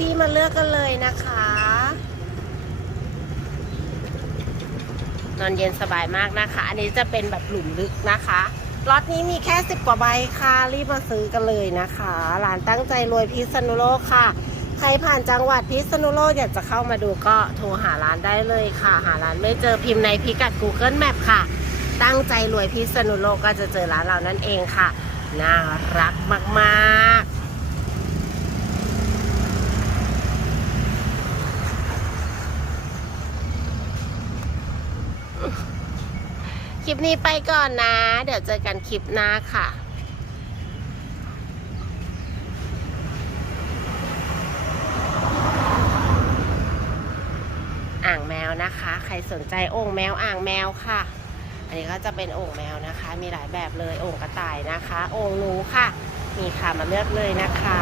พี่ๆมาเลือกกันเลยนะคะ นอนเย็นสบายมากนะคะ อันนี้จะเป็นแบบหลุมลึกนะคะล็อตนี้มีแค่สิบกว่าใบค่ะ รีบมาซื้อกันเลยนะคะร้านตั้งใจรวยพิษณุโลกค่ะ ใครผ่านจังหวัดพิษณุโลกอยากจะเข้ามาดูก็โทรหาร้านได้เลยค่ะ หาร้านไม่เจอพิมพ์ในพิกัด Google Map ค่ะ ตั้งใจรวยพิษณุโลกก็จะเจอร้านเรานั่นเองค่ะ น่ารักมากๆ คลิปนี้ไปก่อนนะ เดี๋ยวเจอกันคลิปหน้าค่ะอ่างแมวนะคะ ใครสนใจโอ่งแมวอ่างแมวค่ะ อันนี้ก็จะเป็นโอ่งแมวนะคะ มีหลายแบบเลยโอ่งกระต่ายนะคะโอ่งหนูค่ะ มีค่ะมาเลือกเลยนะคะ